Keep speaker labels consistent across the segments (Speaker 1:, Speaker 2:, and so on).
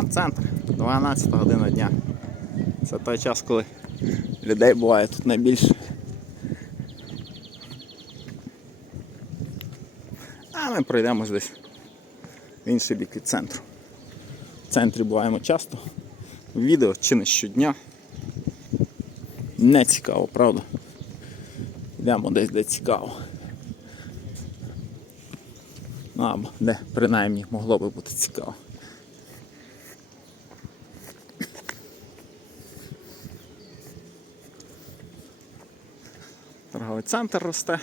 Speaker 1: А, центр. 12 година дня. Це той час, коли людей буває тут найбільше. А ми пройдемось десь в інший бік від центру. В центрі буваємо часто. Відео чи не щодня. Не цікаво, правда? Йдемо десь, де цікаво. Ну, або де принаймні могло би бути цікаво. Торговий центр росте.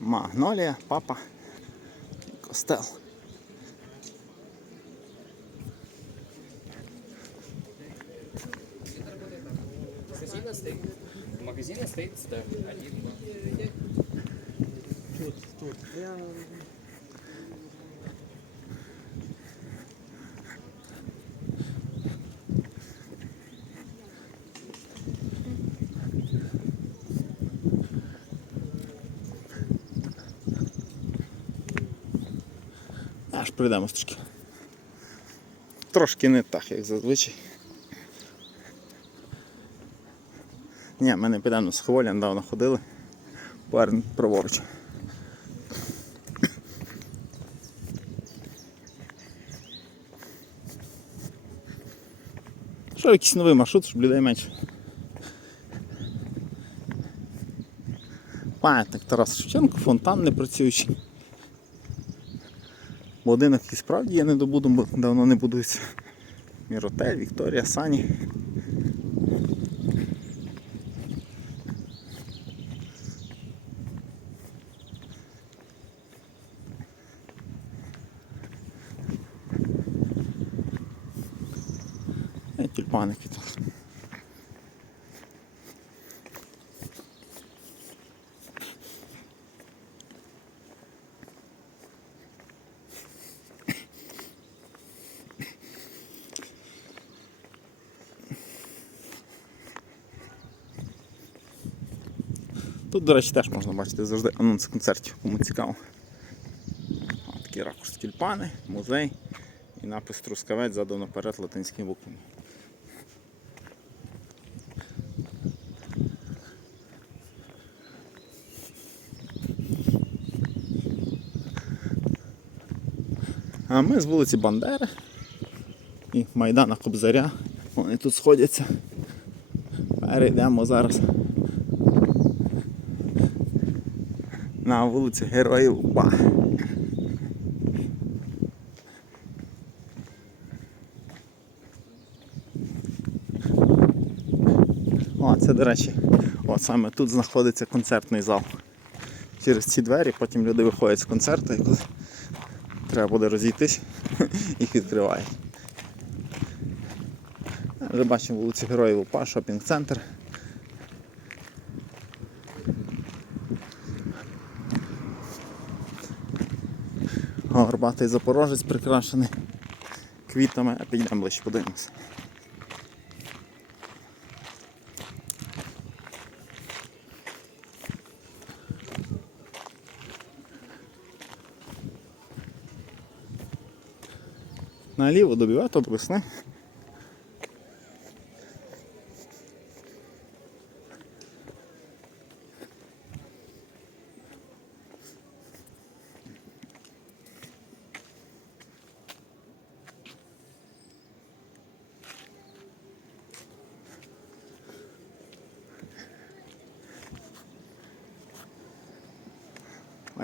Speaker 1: Магнолія, папа і костел.
Speaker 2: магазина стоит, у магазина стоит стенд. Один, два.
Speaker 3: Тут, тут.
Speaker 1: Прийдемо трошки. Трошки не так, як зазвичай. Ні, ми не підемо з Хволя, недавно ходили. Повернемо праворуч. Що якийсь новий маршрут, щоб людей менше. Пам'ятник Тарас Шевченко, фонтан не працюючий. Будинок і справді є недобудом, бо давно не будується. Міротель, Вікторія, Сані. Тюльпаники тут. Тут, до речі, теж можна бачити завжди анонс концертів, кому цікаво. Такий ракурс тюльпани, музей і напис Трускавець задано наперед латинськими буквами. А ми з вулиці Бандери і Майдана Кобзаря. Вони тут сходяться. Перейдемо зараз на вулицю Героїв УПА. О, це, до речі, от саме тут знаходиться концертний зал. Через ці двері потім люди виходять з концерту і коли треба буде розійтись, їх відкривають. Вже бачимо вулицю Героїв УПА, шопінг-центр. Горбатий запорожець прикрашений квітами, а підемо ближче подивимося. Наліво до бювету, весни.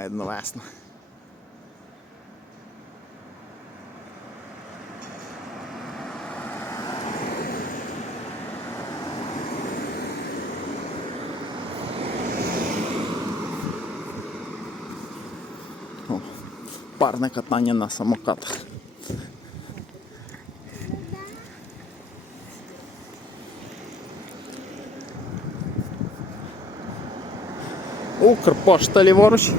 Speaker 1: Одновесно. О, парне катання на самокатах. Укрпошта ліворуч.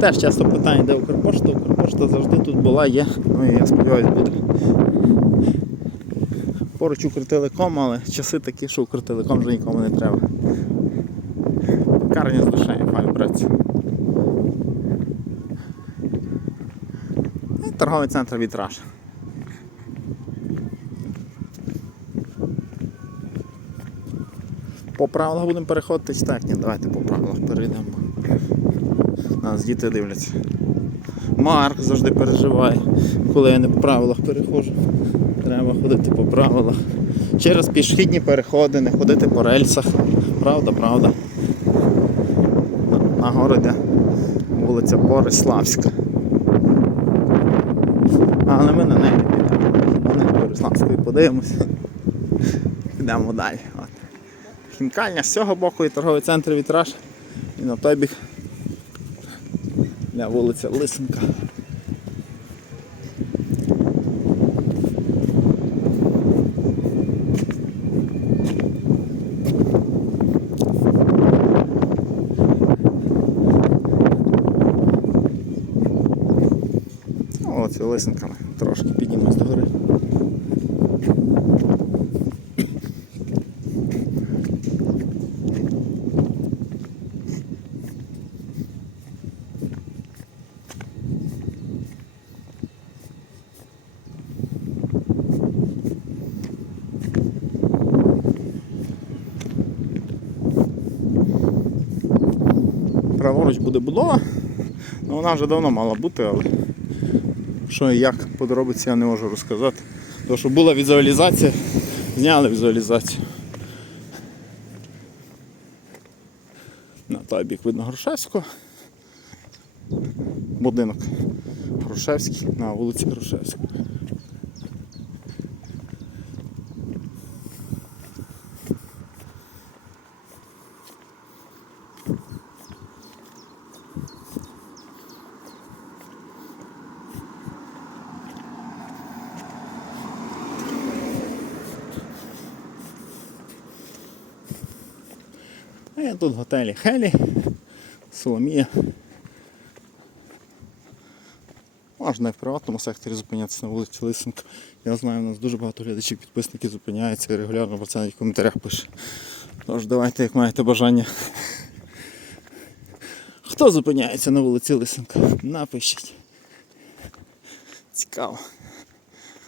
Speaker 1: Теж часто питання, де Укрпошта. Укрпошта завжди тут була, є. Ну і я сподіваюся буде. Поруч Укртелеком, але часи такі, що Укртелеком вже нікому не треба. Карня з душею маю працю. І торговий центр вітраж. По правилах будемо переходити чи так? Ні, давайте по правилах перейдемо. Нас діти дивляться. Марк завжди переживає, коли я не по правилах переходжу. Треба ходити по правилах. Через пішохідні переходи, не ходити по рельсах. Правда, правда. На- городі вулиця Бориславська. Але ми на неї не підемо. Ми Бориславської подивимося. Підемо далі. От. Хінкальня з цього боку і торговий центр вітраж. І на той бік для вулиця Лисенка. Оце лисенками трошки піднімусь до гори. Праворуч буде будова. Ну, вона вже давно мала бути, але що і як подробиці я не можу розказати. Тому що була візуалізація, зняли візуалізацію. На той бік видно Грушевського. Будинок Грушевський на вулиці Грушевського. Я тут готелі Хелі, Соломія. Можна і в приватному секторі зупинятися на вулиці Лисенка. Я знаю, у нас дуже багато глядачів, підписників зупиняються і регулярно про це навіть в коментарях пише. Тож давайте, як маєте бажання. Хто зупиняється на вулиці Лисенка? Напишіть. Цікаво.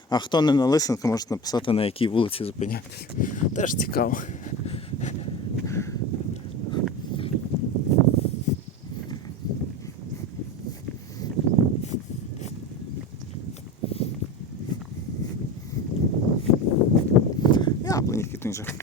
Speaker 1: А хто не на Лисенка, можете написати на якій вулиці зупиняєтесь. Теж цікаво. Яблуні квітнуть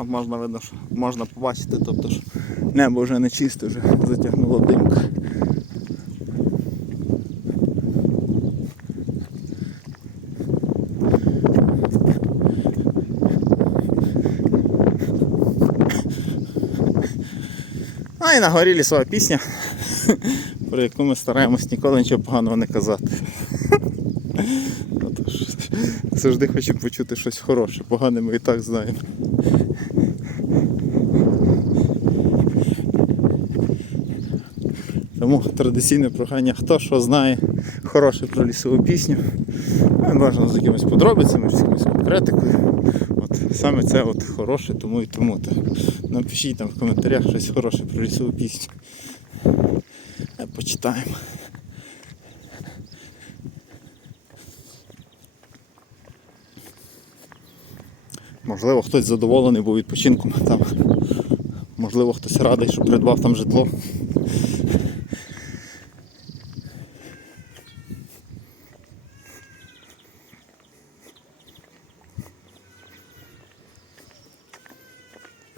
Speaker 1: А, можна видно, що можна побачити, тобто що небо вже не чисте, вже затягнуло димка. А і на горі лісова пісня, про яку ми стараємось ніколи нічого поганого не казати. Завжди хочемо почути щось хороше, погане ми і так знаємо. Тому традиційне прохання, хто що знає хороше про лісову пісню, бажано з якимись подробицями, з якимось конкретикою. От, саме це от хороше тому і тому. То напишіть там в коментарях щось хороше про лісову пісню. Е, Почитаємо. Можливо, хтось задоволений був відпочинком там. Можливо, хтось радий, що придбав там житло.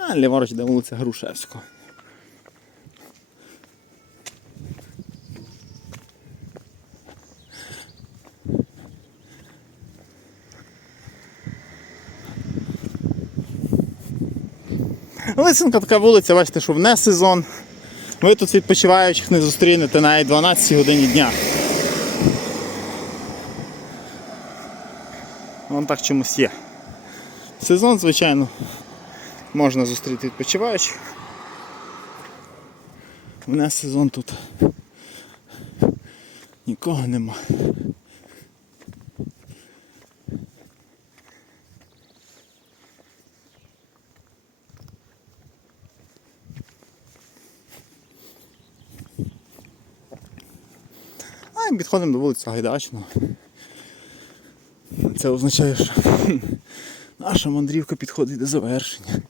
Speaker 1: А ліворуч де вулиця Грушевського. Лисенка така вулиця, бачите, що вне сезон. Ви тут відпочиваючих не зустрінете навіть 12 годині дня. Вон так чомусь є. Сезон, звичайно, можна зустріти відпочиваючих. Вне сезон тут нікого нема. А підходимо до вулиці Гайдачного. Це означає, що наша мандрівка підходить до завершення.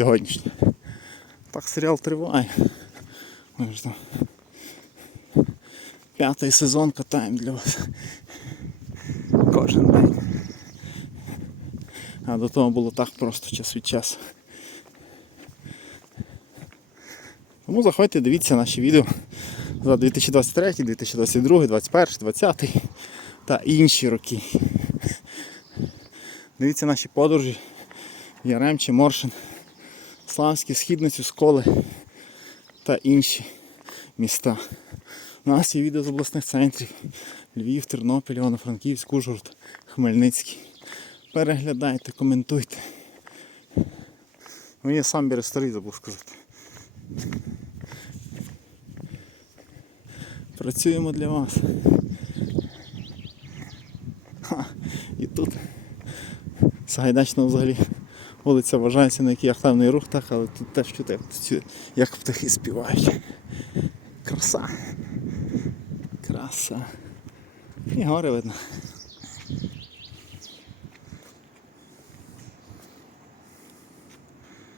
Speaker 1: Сьогоднішня. Так серіал триває. П'ятий сезон катаємо для вас. Кожен день. А до того було так просто час від часу. Тому заходьте, дивіться наші відео за 2023, 2022, 2021, 2020 та інші роки. Дивіться наші подорожі Яремче, Моршин, Славський, Східницю, Сколи та інші міста. У нас є відео з обласних центрів Львів, Тернопіль, Івано-Франківськ, Ужгород, Хмельницький. Переглядайте, коментуйте. Ну, я сам Берестарій забув сказати. Працюємо для вас. Ха, і тут Сагайдачна взагалі вулиця вважається на який активний рух, так, але тут теж чути, як, птахи співають. Краса. Краса. І гори видно.